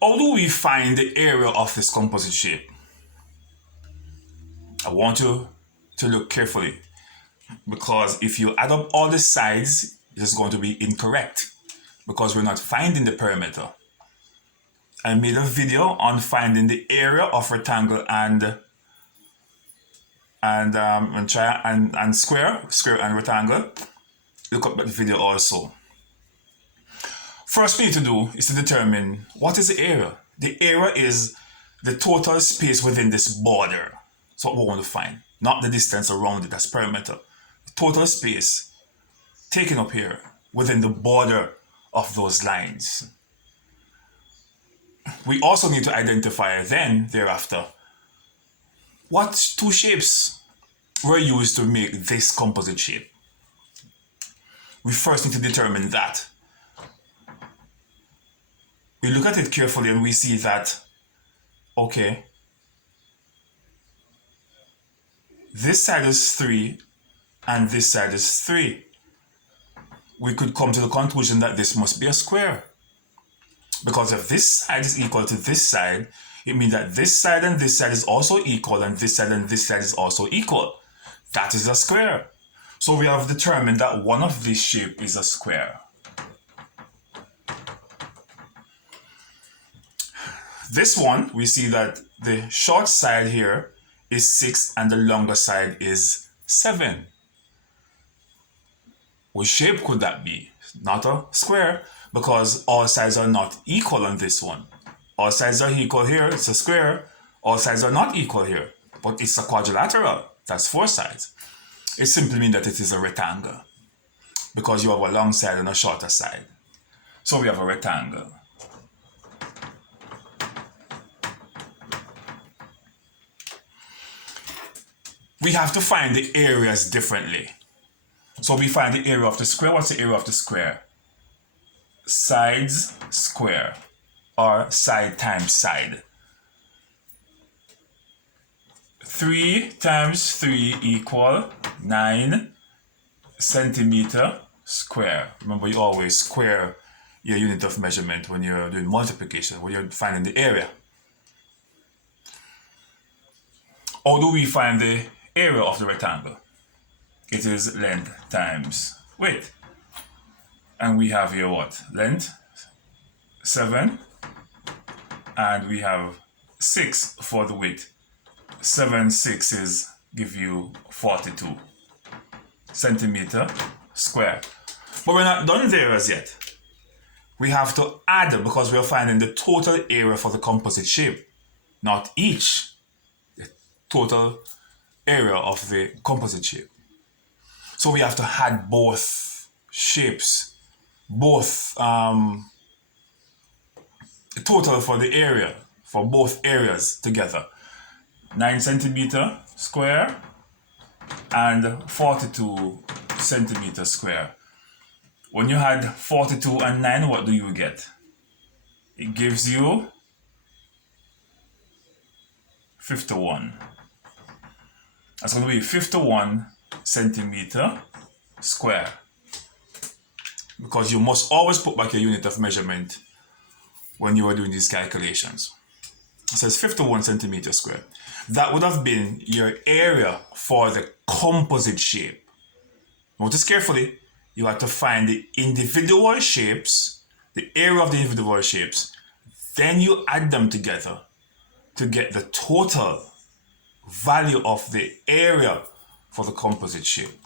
How do we find the area of this composite shape? I want you to look carefully, because if you add up all the sides, it is going to be incorrect because we're not finding the perimeter. I made a video on finding the area of rectangle and square and rectangle. Look up that video also. First we need to do is to determine what is the area. The area is the total space within this border. That's what we want to find, not the distance around it, that's perimeter. The total space taken up here within the border of those lines. We also need to identify then, thereafter, what two shapes were used to make this composite shape. We first need to determine that. We look at it carefully and we see that, okay, this side is 3 and this side is 3. We could come to the conclusion that this must be a square. Because if this side is equal to this side, it means that this side and this side is also equal, and this side and this side is also equal. That is a square. So we have determined that one of these shapes is a square. This one, we see that the short side here is 6 and the longer side is 7. What shape could that be? Not a square, because all sides are not equal on this one. All sides are equal here, it's a square. All sides are not equal here, but it's a quadrilateral. That's 4 sides. It simply means that it is a rectangle, because you have a long side and a shorter side. So we have a rectangle. We have to find the areas differently. So we find the area of the square. What's the area of the square? Sides square, or side times side. 3 times 3 equal 9 centimeter square. Remember, you always square your unit of measurement when you're doing multiplication, when you're finding the area. How do we find the area of the rectangle? It is length times width. And we have here what? Length 7, and we have 6 for the width. 7 6's give you 42 centimeter square. But we're not done there as yet. We have to add, because we're finding the total area for the composite shape, not each. The total area of the composite shape. So we have to add both shapes, both total for the area, for both areas together. 9 centimeter square and 42 centimeter square. When you add 42 and 9, what do you get? It gives you 51. That's going to be 51 centimeter square. Because you must always put back your unit of measurement when you are doing these calculations. It says 51 centimeter square. That would have been your area for the composite shape. Notice carefully, you have to find the individual shapes, the area of the individual shapes, then you add them together to get the total value of the area for the composite shape.